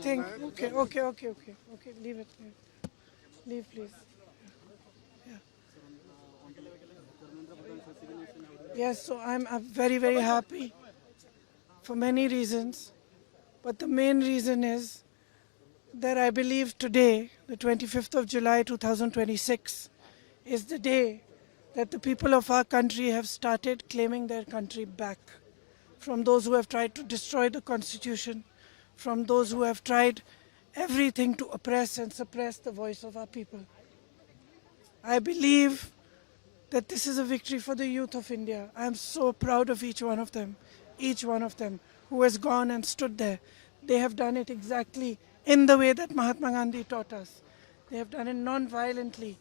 think, okay, leave it. Leave, please. Yeah. Yes, so I'm very, very happy for many reasons. But the main reason is that I believe today, the 25th of July 2026, is the day that the people of our country have started claiming their country back from those who have tried to destroy the constitution, from those who have tried everything to oppress and suppress the voice of our people. I believe that this is a victory for the youth of India. I am so proud of each one of them who has gone and stood there. They have done it exactly in the way that Mahatma Gandhi taught us. They have done it non-violently.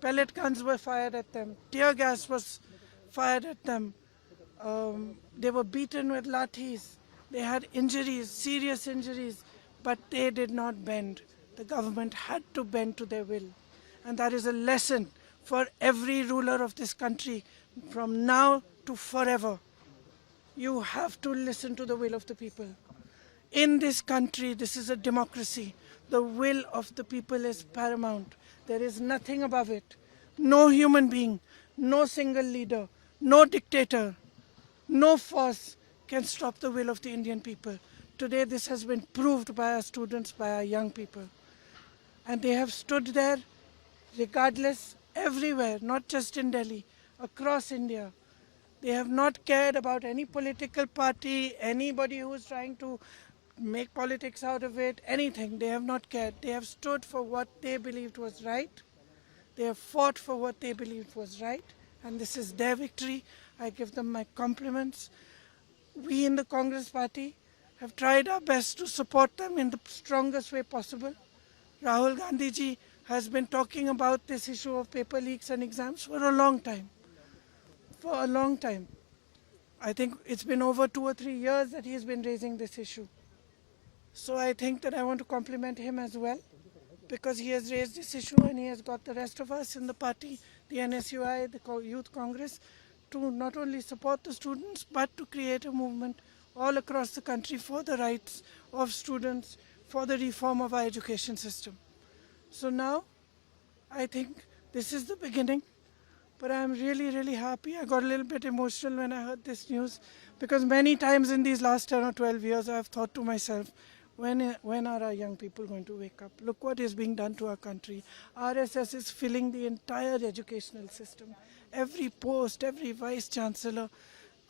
Pellet guns were fired at them. Tear gas was fired at them. They were beaten with lathis. They had injuries, serious injuries, but they did not bend. The government had to bend to their will. And that is a lesson for every ruler of this country from now to forever. You have to listen to the will of the people. In this country, this is a democracy. The will of the people is paramount. There is nothing above it. No human being, no single leader, no dictator, no force can stop the will of the Indian people. Today, this has been proved by our students, by our young people. And they have stood there regardless, everywhere, not just in Delhi, across India. They have not cared about any political party, anybody who is trying to make politics out of it, anything. They have not cared. They have stood for what they believed was right. They have fought for what they believed was right. And this is their victory. I give them my compliments. We in the Congress party have tried our best to support them in the strongest way possible. Rahul Gandhi ji has been talking about this issue of paper leaks and exams for a long time. For a long time. I think it's been over 2 or 3 years that he's been raising this issue. So I think that I want to compliment him as well, because he has raised this issue and he has got the rest of us in the party, the NSUI, the Youth Congress, to not only support the students, but to create a movement all across the country for the rights of students, for the reform of our education system. So now, I think this is the beginning, but I'm really, really happy. I got a little bit emotional when I heard this news, because many times in these last 10 or 12 years, I've thought to myself, when are our young people going to wake up? Look what is being done to our country. RSS is filling the entire educational system. Every post, every vice chancellor,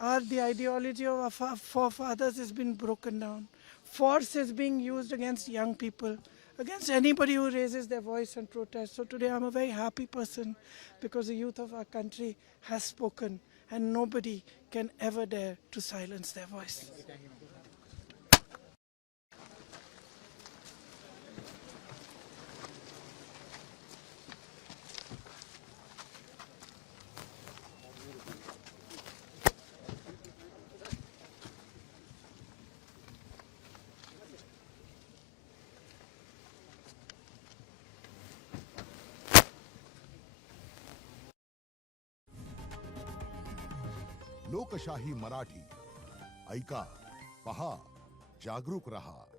the ideology of our forefathers has been broken down. Force is being used against young people, against anybody who raises their voice and protest. So today I'm a very happy person, because the youth of our country has spoken and nobody can ever dare to silence their voice. लोकशाही मराठी ऐका, पहा, जागरूक रहा.